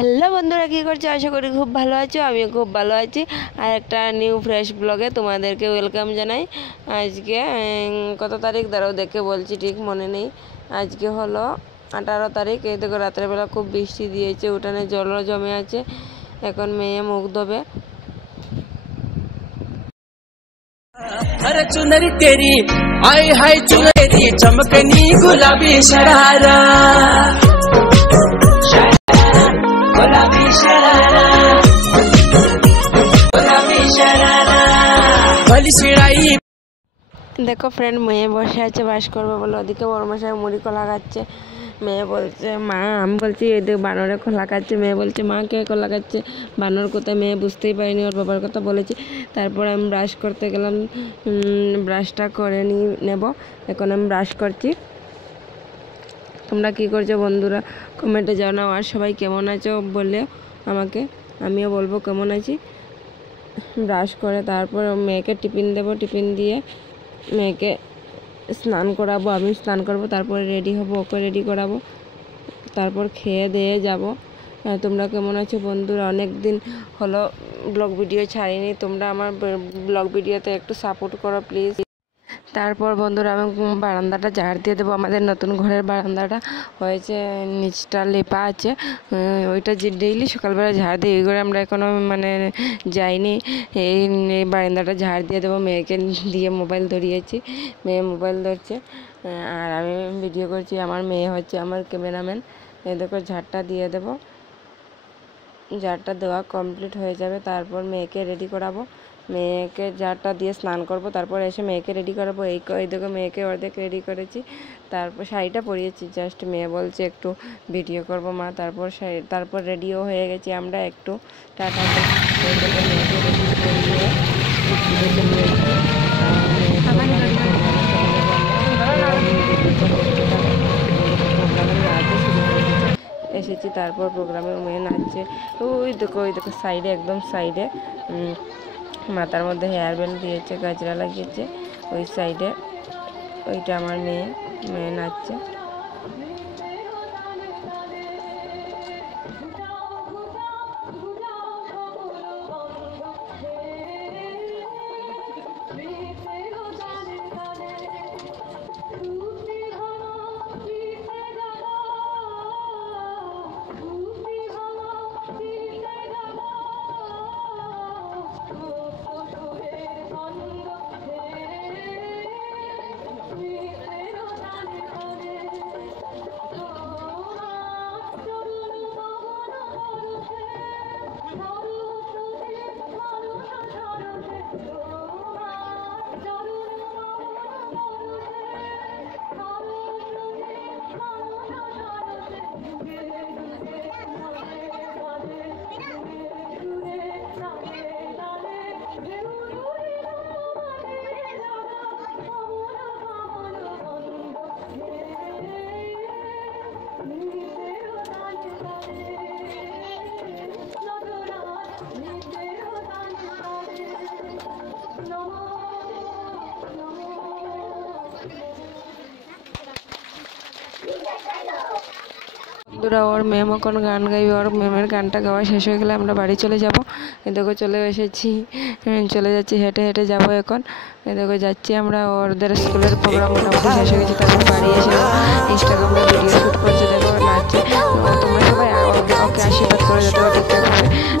Hello বন্ধুরা, কী করছো? আশা করি খুব ভালো আছো। আমিও খুব ভালো আছি। আর একটা নিউ ফ্রেশ ব্লগে তোমাদেরকে ওয়েলকাম জানাই। আজকে কত তারিখ দাঁড়াও দেখে বলছি, ঠিক মনে নেই। আজকে হলো 18 তারিখ। এই দেখো রাত্রেবেলা খুব বৃষ্টি দিয়েছে, উঠানে জলও জমে আছে। এখন মেয়ে মুখ ধোবে। अरे चुनरी तेरी आय हाय चुनरी चमकनी गुलाबी शरारा गुलाबी शरारा गुलाबी शरारा भली सिड़ाई। দেখো ফ্রেন্ড, মেয়ে বসে আছে বাস করবে বলে। ওদিকে বড় মশাই মুড়ি কলা খাচ্ছে। মেয়ে বলছে মা, আমি বলছি এদিকে বানরে খোলা খাচ্ছে। মেয়ে বলছে মা কে খোলা খাচ্ছে, বানর কোথায়? মেয়ে বুঝতেই পারিনি, ওর বাবার কথা বলেছি। তারপর আমি ব্রাশ করতে গেলাম, ব্রাশটা করে নেব। এখন আমি ব্রাশ করছি। তোমরা কী করছো বন্ধুরা? কমেন্টে জানাও। আর সবাই কেমন আছো বললে আমাকে, আমিও বলবো কেমন আছি। ব্রাশ করে তারপর মেয়েকে টিফিন দেবো। টিফিন দিয়ে মেয়েকে স্নান করাবো, আমি স্নান করবো, তারপরে রেডি হব, ওকে রেডি করাবো, তারপর খেয়ে দিয়ে যাব। তোমরা কেমন আছো বন্ধুরা? অনেক দিন হলো ব্লগ ভিডিও ছাড়িনি। তোমরা আমার ব্লগ ভিডিওতে একটু সাপোর্ট করো প্লিজ। তারপর বন্ধুরা আমি বারান্দাটা ঝাড় দিয়ে দেবো। আমাদের নতুন ঘরের বারান্দাটা হয়েছে, নিচটা লেপা আছে। ওইটা যে ডেইলি সকালবেলা ঝাড় দিই। ওই করে আমরা এখনও যাইনি। এই বারান্দাটা ঝাড় দিয়ে দেবো। মেয়েকে দিয়ে মোবাইল ধরিয়েছি, মেয়ে মোবাইল ধরছে আর আমি ভিডিও করছি। আমার মেয়ে হচ্ছে আমার ক্যামেরাম্যান। এই দেখো ঝাড়টা দিয়ে দেবো। ঝাড়টা দেওয়া কমপ্লিট হয়ে যাবে। তারপর মেয়েকে রেডি করাবো। মেয়েকে ঝাড়টা দিয়ে স্নান করব, তারপর এসে মেয়েকে রেডি করাবো। এই দেখো মেয়েকে অর্ধেক রেডি করেছি। তারপর শাড়িটা পরিয়েছি জাস্ট। মেয়ে বলছে একটু ভিডিও করব মা। তারপর রেডিও হয়ে গেছি আমরা। একটু টাটা মেয়েকে রেডি করিয়ে এসেছি। তারপর প্রোগ্রামে মেয়ে নাচছে। ওই দেখো সাইডে, একদম সাইডে মাথার মধ্যে হেয়ার ব্যান্ড দিয়েছে, গাজরা লাগিয়েছে ওই সাইডে। ওইটা আমার মেয়ে নাচছে। বন্ধুরা, ওর ম্যাম এখন গান গাইবে। ওর ম্যামের গানটা গাওয়া শেষ হয়ে গেলে আমরা বাড়ি চলে যাব। দেখো চলে এসেছি, চলে যাচ্ছি, হেঁটে হেঁটে যাবো এখন। দেখো যাচ্ছি আমরা। ওদের স্কুলের প্রোগ্রাম মোটামুটি শেষ হয়ে গেছে। তারপর বাড়ি এসে ইনস্টাগ্রামে ভিডিও শ্যুট করছে। দেখো নাচছে। তোমরা সবাই ওকে আশীর্বাদ করে যাতে ও ঠিকঠাক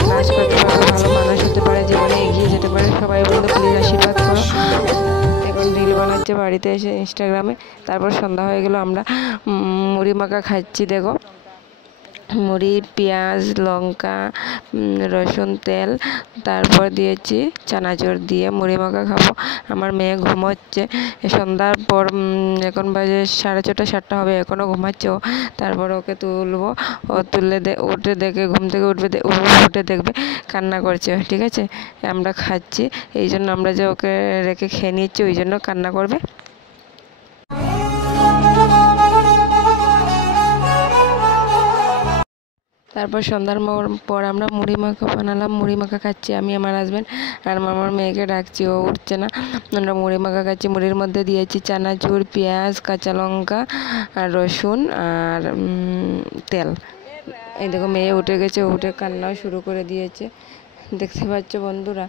নাচ করতে পারে, ভালো মানুষ হতে পারে, জীবনে এগিয়ে যেতে পারে। সবাই বন্ধু প্লিজ আশীর্বাদ করো। এখন রিল বানাচ্ছে বাড়িতে এসে ইনস্টাগ্রামে। তারপর সন্ধ্যা হয়ে গেল, আমরা মুড়ি মাখা খাচ্ছি। দেখো মুড়ি, পেঁয়াজ, লঙ্কা, রসুন, তেল, তারপর দিয়েছি চানাচুর দিয়ে মুড়ি মাখা খাবো। আমার মেয়ে ঘুমোচ্ছে। সন্ধ্যার পর এখন বাজে 6:30 7টা হবে, এখনও ঘুমাচ্ছে ও। তারপর ওকে তুলবো। ও তুললে উঠে দেখে, ঘুম থেকে উঠে দেখবে কান্না করছে। ঠিক আছে, আমরা খাচ্ছি, এই জন্য আমরা যে ওকে রেখে খেয়ে নিচ্ছি, ওই জন্য কান্না করবে। তারপর সন্ধ্যার পর আমরা মুড়ি মাখা বানালাম। মুড়ি মাখা খাচ্ছি আমি, আমার হাজব্যান্ড আর আমার মেয়েকে ডাকছি, ও উঠছে না। আমরা মুড়ি মাখা খাচ্ছি। মুড়ির মধ্যে দিয়েছি চানাচুর, পেঁয়াজ, কাঁচা লঙ্কা আর রসুন আর তেল। এই দেখো মেয়ে উঠে গেছে, উঠে কান্নাও শুরু করে দিয়েছে, দেখতে পাচ্ছ বন্ধুরা।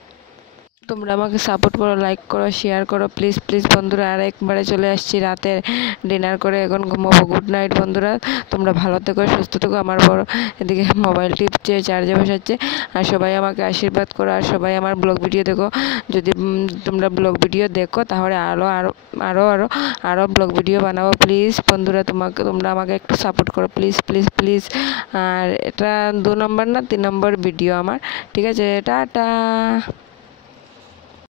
তোমরা আমাকে সাপোর্ট করো, লাইক করো, শেয়ার করো প্লিজ প্লিজ বন্ধুরা। আর একবারে চলে আসছি রাতে ডিনার করে, এখন ঘুমাবো। গুড নাইট বন্ধুরা, তোমরা ভালো থেকো, সুস্থ থেকো। আমার বড় এদিকে মোবাইল টিপছে, চার্জে বসাচ্ছে। আর সবাই আমাকে আশীর্বাদ করো, আর সবাই আমার ব্লগ ভিডিও দেখো। যদি তোমরা ব্লগ ভিডিও দেখো তাহলে আরও আরও আরও আরও আরও ব্লগ ভিডিও বানাবো প্লিজ বন্ধুরা। তোমরা আমাকে একটু সাপোর্ট করো প্লিজ প্লিজ প্লিজ। আর এটা 2 নম্বর না 3 নম্বর ভিডিও আমার, ঠিক আছে? টাটা।